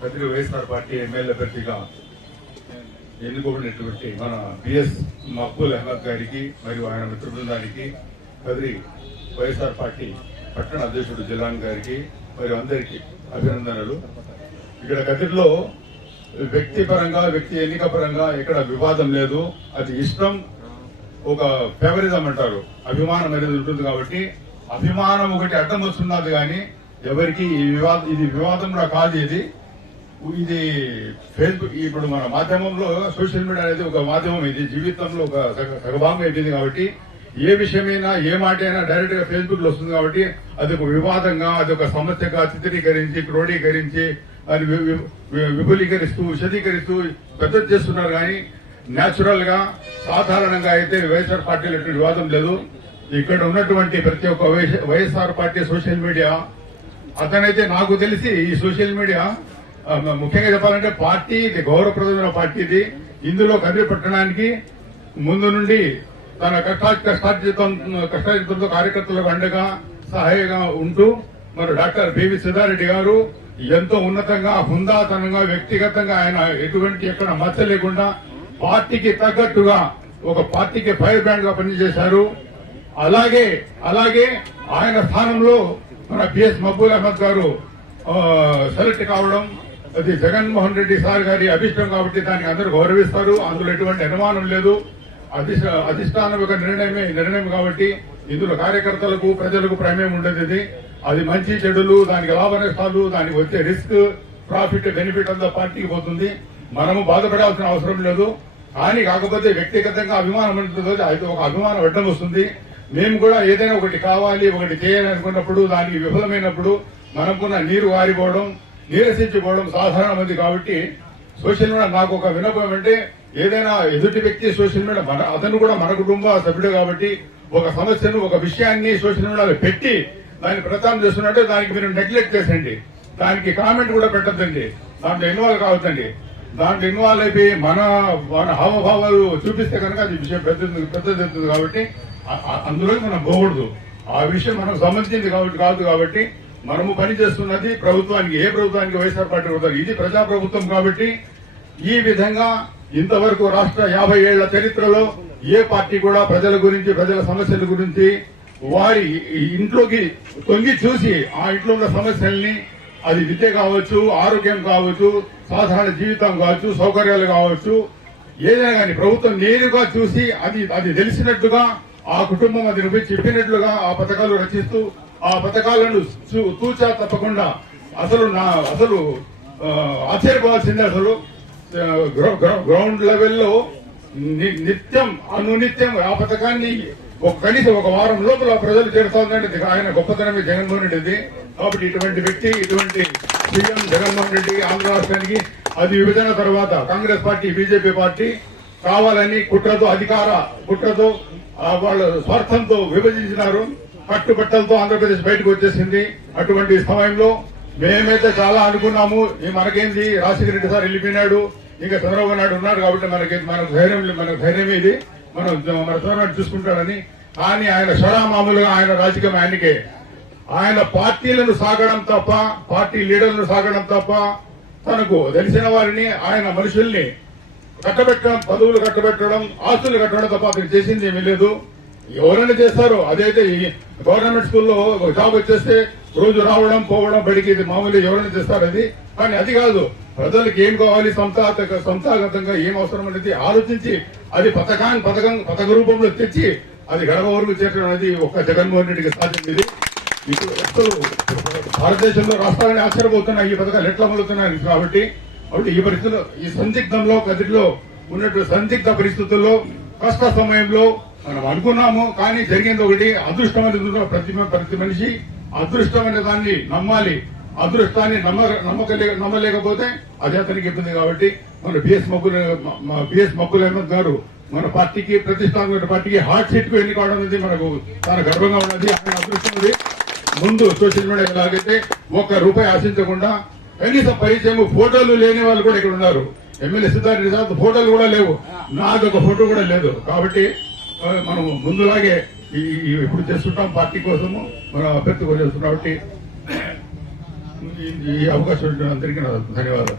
Kadiri YSR party MLA అభ్యర్థిగా ఎన్నుకోబడినటువంటి మన BS Maqbool Ahmed గారికి మరియు ఆయన మిత్ర బృందానికి, కదిరి వైఎస్ఆర్ పార్టీ పట్టణ అధ్యక్షుడు జిలాన్ గారికి మరియు అందరికీ అభినందనలు. ఇక్కడ కదిరిలో వ్యక్తి ఎన్నిక పరంగా ఇక్కడ వివాదం లేదు. అది ఇష్టం, ఒక ఫేవరిజం అంటారు, అభిమానం అనేది ఉంటుంది. కాబట్టి అభిమానం ఒకటి అడ్డం వస్తున్నది కానీ ఎవరికి ఇది వివాదంలో కాదు. ఇది ఫేస్బుక్, ఇప్పుడు మన మాధ్యమంలో సోషల్ మీడియా అనేది ఒక మాధ్యమం, ఇది జీవితంలో ఒక సగభాగం అయిపోయింది. కాబట్టి ఏ విషయమైనా ఏ మాట అయినా డైరెక్ట్ గా ఫేస్బుక్ లో వస్తుంది. కాబట్టి అది ఒక వివాదంగా, అది ఒక సమస్యగా చిత్రీకరించి, క్రోడీకరించి, అది విపులీకరిస్తూ, విశదీకరిస్తూ పెద్ద చేస్తున్నారు. కానీ న్యాచురల్ గా, సాధారణంగా అయితే వైఎస్ఆర్ పార్టీలో ఎటువంటి వివాదం లేదు. ఇక్కడ ఉన్నటువంటి ప్రతి ఒక్క వైఎస్ఆర్ పార్టీ సోషల్ మీడియా, అతనైతే నాకు తెలిసి ఈ సోషల్ మీడియా ముఖ్యంగా చెప్పాలంటే పార్టీ ఇది గౌరవప్రదమైన పార్టీ. ఇది ఇందులో కదిరి పట్టణానికి ముందు నుండి తన కష్టార్జితంతో కార్యకర్తలకు అండగా సహాయంగా ఉంటూ మరి డాక్టర్ బివి సిద్ధారెడ్డి గారు ఎంతో ఉన్నతంగా, హుందాతనంగా, వ్యక్తిగతంగా ఆయన ఎటువంటి ఎక్కడ మచ్చ లేకుండా పార్టీకి తగ్గట్టుగా ఒక పార్టీకి ఫైర్ బ్రాండ్ గా పనిచేశారు. అలాగే ఆయన స్థానంలో మన బిఎస్ మక్బూల్ అహ్మద్ గారు సెలెక్ట్ కావడం అది జగన్మోహన్ రెడ్డి సార్ గారి అభిష్టం. కాబట్టి దానికి అందరూ గౌరవిస్తారు, అందులో ఎటువంటి అనుమానం లేదు. అధిష్టానం ఒక నిర్ణయం కాబట్టి ఇందులో కార్యకర్తలకు, ప్రజలకు ప్రమేయం ఉండేది. అది మంచి చెడులు, దానికి లాభ నష్టాలు, దానికి వచ్చే రిస్క్, ప్రాఫిట్, బెనిఫిట్ అంతా పార్టీకి పోతుంది. మనము బాధపడాల్సిన అవసరం లేదు. కానీ కాకపోతే వ్యక్తిగతంగా అభిమానం ఉంటుంది, అయితే ఒక అభిమానం అడ్డం వస్తుంది. మేము కూడా ఏదైనా ఒకటి కావాలి, ఒకటి చేయాలి అనుకున్నప్పుడు దానికి విఫలమైనప్పుడు మనకున్న నీరు వారిపోవడం, నీరసించిపోవడం సాధారణమైంది. కాబట్టి సోషల్ మీడియా నాకు ఒక విన్నపం అంటే, ఏదైనా ఎదుటి వ్యక్తి సోషల్ మీడియా అతను కూడా మన కుటుంబ సభ్యుడు కాబట్టి ఒక సమస్యను, ఒక విషయాన్ని సోషల్ మీడియాలో పెట్టి దాన్ని ప్రచారం చేస్తున్నట్టే దానికి మీరు నెగ్లెక్ట్ చేసండి. దానికి కామెంట్ కూడా పెట్టద్దండి, దాంట్లో ఇన్వాల్వ్ కావద్దండి. దాంట్లో ఇన్వాల్వ్ అయిపోయి మన హావభావాలు చూపిస్తే కనుక అది విషయం పెద్దది. కాబట్టి అందులో మనం పోకూడదు. ఆ విషయం మనకు సంబంధించింది కాదు. కాబట్టి మనము పనిచేస్తున్నది ప్రభుత్వానికి, ఏ ప్రభుత్వానికి వైఎస్ఆర్ పార్టీ ప్రభుత్వం, ఇది ప్రజాప్రభుత్వం. కాబట్టి ఈ విధంగా ఇంతవరకు రాష్ట్ర 50 ఏళ్ల చరిత్రలో ఏ పార్టీ కూడా ప్రజల గురించి, ప్రజల సమస్యల గురించి వారి ఇంట్లోకి తొంగి చూసి ఆ ఇంట్లో ఉన్న సమస్యల్ని, అది విద్య కావచ్చు, ఆరోగ్యం కావచ్చు, సాధారణ జీవితం కావచ్చు, సౌకర్యాలు కావచ్చు, ఏదైనా కానీ ప్రభుత్వం నేరుగా చూసి అది తెలిసినట్టుగా ఆ కుటుంబం అది చెప్పినట్లుగా ఆ పథకాలు రచిస్తూ ఆ పథకాలను తూచా తప్పకుండా అసలు ఆశ్చర్యపోవాల్సిందే. అసలు గ్రౌండ్ లెవెల్లో అనునిత్యం ఆ పథకాన్ని కనీసం ఒక వారం లోపల ప్రజలు చేరుతుందంటే ఆయన గొప్పతనమే జగన్మోహన్ రెడ్డిది. కాబట్టి ఇటువంటి వ్యక్తి, ఇటువంటి సీఎం జగన్మోహన్ రెడ్డి ఆంధ్ర రాష్ట్రానికి అది విభజన తర్వాత కాంగ్రెస్ పార్టీ, బీజేపీ పార్టీ కావాలని కుట్రతో వాళ్ళ స్వార్థంతో విభజించినారు. కట్టుబట్టలతో ఆంధ్రప్రదేశ్ బయటకు వచ్చేసింది. అటువంటి సమయంలో మేమైతే చాలా అనుకున్నాము, మనకేంది రాజశేఖర రెడ్డి సార్ వెళ్ళిపోయినాడు, ఇంకా చంద్రబాబు నాయుడు ఉన్నాడు కాబట్టి మనకు ధైర్యం ఇది, మన చంద్రబాబు చూసుకుంటాడని. కానీ ఆయన మామూలుగా ఆయన రాజకీయం ఆయనకే, ఆయన పార్టీలను సాగడం తప్ప, పార్టీ లీడర్లను సాగడం తప్ప, తనకు తెలిసిన వారిని, ఆయన మనుషుల్ని కట్టబెట్టడం, పదవులు కట్టబెట్టడం, ఆస్తులు కట్టడం తప్ప అతను చేసింది ఏమీ లేదు. ఎవరైనా చేస్తారు. అదైతే గవర్నమెంట్ స్కూల్లో జాబ్ వచ్చేస్తే రోజు రావడం పోవడం బడికి ఇది మామూలుగా ఎవరైనా చేస్తారు. అది కానీ అది కాదు. ప్రజలకు ఏం కావాలి, సంస్థాగతంగా ఏం అవసరం అనేది ఆలోచించి అది పథక రూపంలో తెచ్చి అది గడప వరకు చేర్చడం అనేది ఒక్క జగన్మోహన్ రెడ్డికి సాధ్యం. ఇప్పుడు అసలు భారతదేశంలో రాష్ట్రాలని ఆశ్చర్యపోతున్నాయి ఈ పథకాలు ఎట్లా అమలుతున్నాయి. కాబట్టి ఈ పరిస్థితుల్లో, ఈ సందిగ్ధంలో, కదిరిలో ఉన్నటువంటి సందిగ్ధ పరిస్థితుల్లో, కష్ట సమయంలో మనం అనుకున్నాము. కానీ జరిగింది ఒకటి, అదృష్టం అనేది ప్రతి మనిషి అదృష్టమైన దాన్ని నమ్మాలి. అదృష్టాన్ని నమ్మలేకపోతే అది అతనికి ఇబ్బంది. కాబట్టి మన బిఎస్ మక్బూల్ అహ్మద్ గారు మన పార్టీకి, ప్రతిష్టాత్మక పార్టీకి హాట్ సీట్ కు ఎన్నికవడం అనేది మనకు చాలా గర్వంగా ఉన్నది. ఆయన అదృష్టం ఉంది. ముందు సోషల్ మీడియా ఎలాగైతే ₹1 ఆశించకుండా కనీసం పరిచయం, ఫోటోలు లేని వాళ్ళు కూడా ఇక్కడ ఉన్నారు. ఎమ్మెల్యే సిద్ధారెడ్డి సార్ ఫోటోలు కూడా లేవు, నాకు ఒక ఫోటో కూడా లేదు. కాబట్టి మనం ముందులాగే ఇప్పుడు చేస్తుంటాం పార్టీ కోసము, మన అభ్యర్థి కోసం చేస్తున్నాం. కాబట్టి ఈ అవకాశం అందరికీ నా ధన్యవాదాలు.